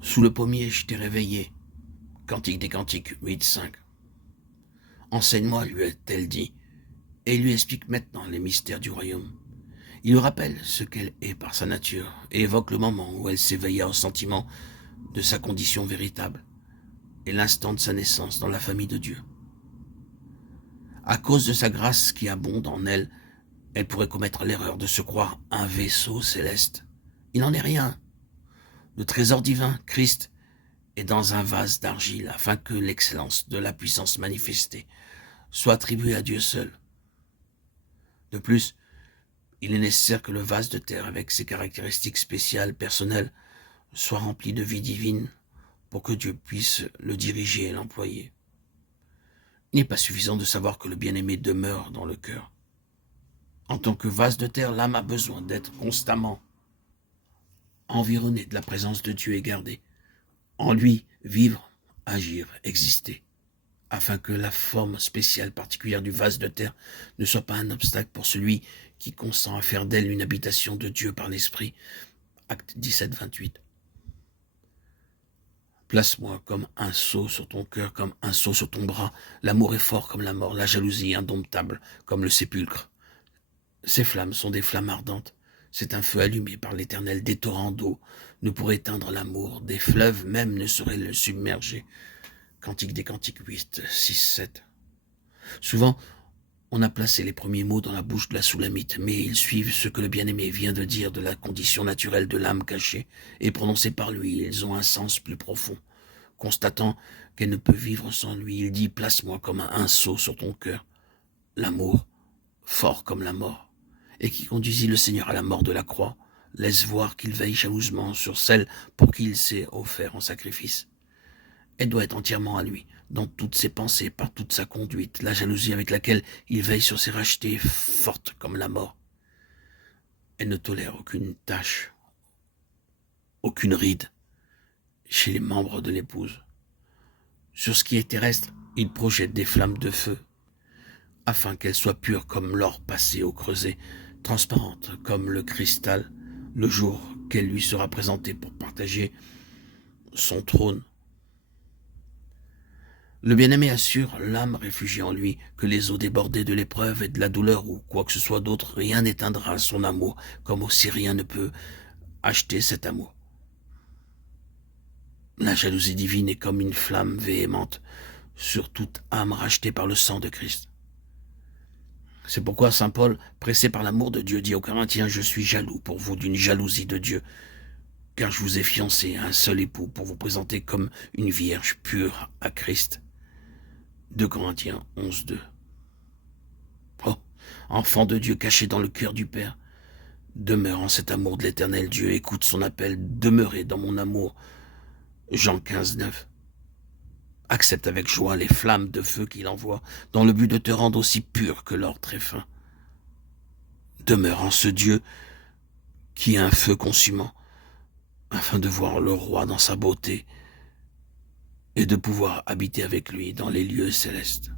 Sous le pommier, je t'ai réveillé. Cantique des Cantiques 8-5. Enseigne-moi, lui a-t-elle dit, et il lui explique maintenant les mystères du royaume. Il lui rappelle ce qu'elle est par sa nature et évoque le moment où elle s'éveilla au sentiment de sa condition véritable et l'instant de sa naissance dans la famille de Dieu. À cause de sa grâce qui abonde en elle, elle pourrait commettre l'erreur de se croire un vaisseau céleste. Il n'en est rien. Le trésor divin, Christ, est dans un vase d'argile afin que l'excellence de la puissance manifestée soit attribuée à Dieu seul. De plus, il est nécessaire que le vase de terre, avec ses caractéristiques spéciales, personnelles, soit rempli de vie divine pour que Dieu puisse le diriger et l'employer. Il n'est pas suffisant de savoir que le bien-aimé demeure dans le cœur. En tant que vase de terre, l'âme a besoin d'être constamment environnée de la présence de Dieu et gardée. En lui, vivre, agir, exister, afin que la forme spéciale particulière du vase de terre ne soit pas un obstacle pour celui qui consent à faire d'elle une habitation de Dieu par l'Esprit. Acte 17, 28. Place-moi comme un sceau sur ton cœur, comme un sceau sur ton bras. L'amour est fort comme la mort, la jalousie indomptable comme le sépulcre. Ces flammes sont des flammes ardentes. C'est un feu allumé par l'Éternel. Des torrents d'eau ne pourraient éteindre l'amour. Des fleuves même ne sauraient le submerger. Cantique des Cantiques 8, 6, 7. Souvent, on a placé les premiers mots dans la bouche de la Soulamite, mais ils suivent ce que le bien-aimé vient de dire de la condition naturelle de l'âme cachée, et prononcés par lui, ils ont un sens plus profond. Constatant qu'elle ne peut vivre sans lui, il dit « Place-moi comme un sceau sur ton cœur ». L'amour, fort comme la mort, et qui conduisit le Seigneur à la mort de la croix, laisse voir qu'il veille jalousement sur celle pour qui il s'est offert en sacrifice. Elle doit être entièrement à lui, dans toutes ses pensées, par toute sa conduite, la jalousie avec laquelle il veille sur ses rachetés, forte comme la mort. Elle ne tolère aucune tache, aucune ride chez les membres de l'épouse. Sur ce qui est terrestre, il projette des flammes de feu, afin qu'elles soient pures comme l'or passé au creuset, transparentes comme le cristal, le jour qu'elle lui sera présentée pour partager son trône. Le bien-aimé assure l'âme réfugiée en lui que les eaux débordées de l'épreuve et de la douleur ou quoi que ce soit d'autre, rien n'éteindra son amour, comme aussi rien ne peut acheter cet amour. La jalousie divine est comme une flamme véhémente sur toute âme rachetée par le sang de Christ. C'est pourquoi saint Paul, pressé par l'amour de Dieu, dit aux Corinthiens « Je suis jaloux pour vous d'une jalousie de Dieu, car je vous ai fiancé à un seul époux pour vous présenter comme une vierge pure à Christ. » 2 Corinthiens 11, 2. Oh, enfant de Dieu caché dans le cœur du Père, demeure en cet amour de l'éternel Dieu, écoute son appel, demeurez dans mon amour. Jean 15, 9. Accepte avec joie les flammes de feu qu'il envoie, dans le but de te rendre aussi pur que l'or très fin. Demeure en ce Dieu qui est un feu consumant, afin de voir le roi dans sa beauté et de pouvoir habiter avec lui dans les lieux célestes.